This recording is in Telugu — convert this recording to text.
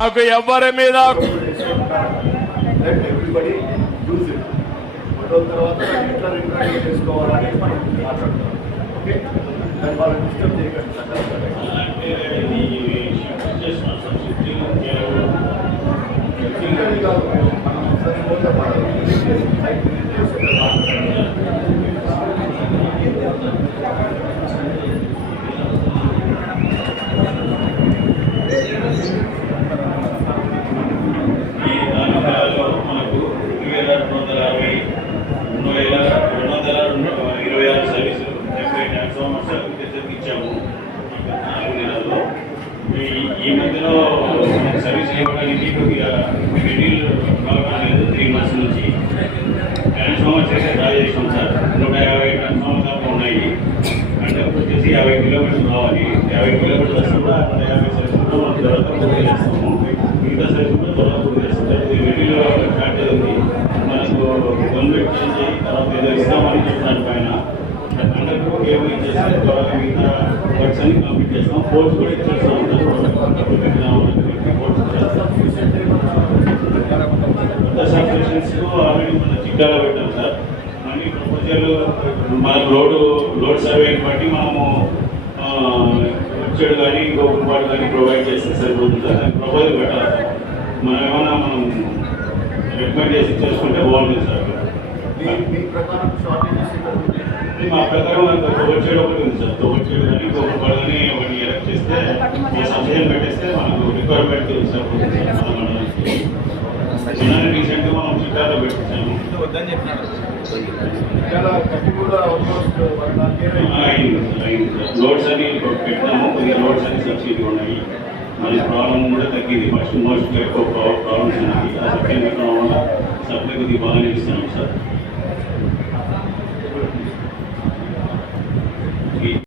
నాకు ఎవరి మీద? తర్వాత చేసుకోవాలని మనం ఓకే దాన్ని వాళ్ళు డిస్టర్బ్ చేయకండి. ఈ మధ్యలో సర్వీస్ ఇవ్వడానికి కొద్దిగా షెడ్యూల్ కావడం త్రీ మంత్స్ నుంచి. ట్రాన్స్ఫార్మర్ చేసే డ్రా చేసాం సార్. నూట యాభై ట్రాన్స్ఫార్మర్ దాకా ఉన్నాయి. అంటే వచ్చేసి యాభై కిలోమీటర్లు రావాలి. యాభై కిలోమీటర్లు వస్తే కూడా నూట యాభై సర్వీసులు మనం తర్వాత పూర్తి చేస్తాము. మిగతా సర్వీస్ కూడా త్వరగా పూర్తి చేస్తాం ఇది వీటిలో షార్టేజ్ ఉంది. మనకు గవర్నమెంట్ చేసి తర్వాత ఏదో ఇస్తామని చెప్పినారు పైన. అందరికీ కేబుల్ ఇచ్చేసి త్వరగా మిగతా వర్క్స్ అన్ని కంప్లీట్ చేస్తాం ఫోర్స్ కూడా ఇచ్చేస్తాం కొత్త సబ్స్టేషన్స్ ఆల్రెడీ మన చిట్టాలో పెట్టాం సార్ మళ్ళీ ప్రపోజల్ మన లోడ్ లోడ్ సర్వేని బట్టి మనము వచ్చాడు కానీ ఇంకొక పాటు కానీ ప్రొవైడ్ చేస్తే సరిపోతుంది సార్ దానికి ప్రపోజల్ పెట్టాలి మనం ఏమన్నా మనం రికమెండ్ చేసి చేసుకుంటే బాగుంటుంది సార్ మీ ప్రకారం షార్ట్ ఇక్కడ మా చేయడం ఒకటి ఉంది సార్ తొగట్ చేయడం కానీ ఇంకొక పాటు కానీ ఒకటి ఎలక్ట్ చేస్తే ఈ సబ్సిడీ పెట్టేస్తే మనకు రిక్వైర్మెంట్ సార్. చిన్న రీసెంట్గా మనం చిట్టాలో పెట్టించాము. వన్ నాట్ లోడ్స్ అని పెట్టినాము. కొద్దిగా లోడ్స్ అని సబ్సిడీ ఉన్నాయి. మళ్ళీ ప్రాబ్లం కూడా తగ్గింది. ఫస్ట్ మోస్ట్ ఎక్కువ ప్రాబ్లమ్స్ ఉన్నాయి. ఆ సబ్సిడీ పెట్టడం వల్ల సప్లై కొద్దిగా బాగానే ఇస్తున్నాం సార్.